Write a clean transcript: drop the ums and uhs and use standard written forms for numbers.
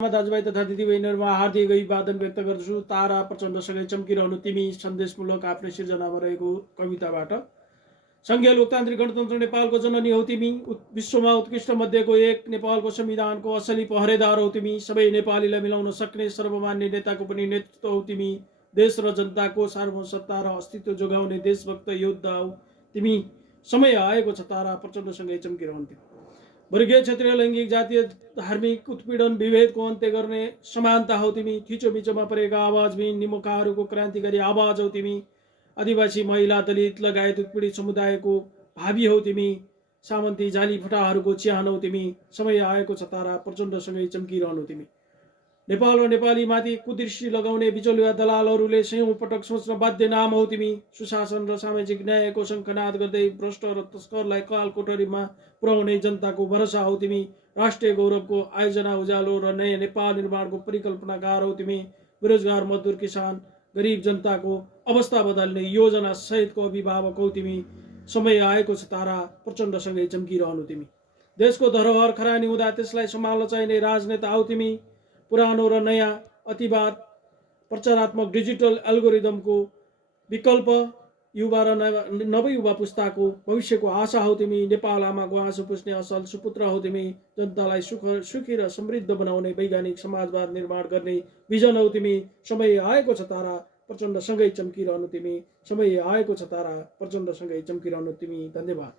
दाजुभाइ तथा दिदीबहिनीहरूमा हार्दिक अभिवादन व्यक्त गर्दछु। तारा प्रचण्डसँगै चम्किरहनु तिमी सन्देशमूलक आफ्नै सिर्जनामा रहेको कविताबाट। सङ्घीय लोकतान्त्रिक गणतन्त्र नेपालको जननी हौ तिमी, विश्वमा उत्कृष्ट मध्येको एक, नेपालको संविधानको असली पहरेदार हौ तिमी, सबै नेपालीलाई मिलाउन सक्ने सर्वमान्य नेताको पनि नेतृत्व हौ तिमी, देश र जनताको सार्वभौमसत्ता र अस्तित्व जोगाउने देशभक्त योद्धा हौ तिमी। समय आएको छ तारा प्रचण्डसँगै चम्किरहन्थ्यो। वर्गीय क्षेत्रीय लैङ्गिक जातीय धार्मिक उत्पीडन विभेदको अन्त्य गर्ने समानता हौ तिमी, थिचोमिचोमा परेका आवाजविहीन निमुखाहरूको क्रान्तिकारी आवाज हौ तिमी, आदिवासी महिला दलित लगायत उत्पीडित समुदायको भावी हौ तिमी, सामन्ती जाली फुटाहरूको चिहान हौ तिमी। समय आएको छ तारा प्रचण्डसँगै चम्किरहनु तिमी। नेपाल र नेपालीमाथि कुदृष्टि लगाउने बिचौलिया दलालहरूले सयौं पटक सोच्न बाध्य नाम हौ तिमी, सुशासन र सामाजिक न्यायको शङ्खनाद गर्दै भ्रष्ट र तस्करलाई काल कोठरीमा पुर्याउने जनताको भरोसा हौ तिमी, राष्ट्रिय गौरवको आयोजना उज्यालो र नयाँ नेपाल निर्माणको परिकल्पनाकार हौ तिमी, बेरोजगार मजदुर किसान गरिब जनताको अवस्था बदल्ने योजना सहितको अभिभावक हौ तिमी। समय आएको छ तारा प्रचण्डसँगै चम्किरहनु तिमी। देशको धरोहर खरानी हुँदा त्यसलाई सम्हाल्न चाहिने राजनेता हौ तिमी, पुरानो र नयाँ अतिवाद प्रचारात्मक डिजिटल एल्गोरिदमको विकल्प, युवा र नवयुवा पुस्ताको भविष्यको आशा हौ तिमी, नेपाल आमाको आँसु पुस्ने असल सुपुत्र हौ तिमी, जनतालाई सुखी र समृद्ध बनाउने वैज्ञानिक समाजवाद निर्माण गर्ने भिजन हौ तिमी। समय आएको छ तारा प्रचण्डसँगै चम्किरहनु तिमी। समय आएको छ तारा प्रचण्डसँगै चम्किरहनु तिमी। धन्यवाद।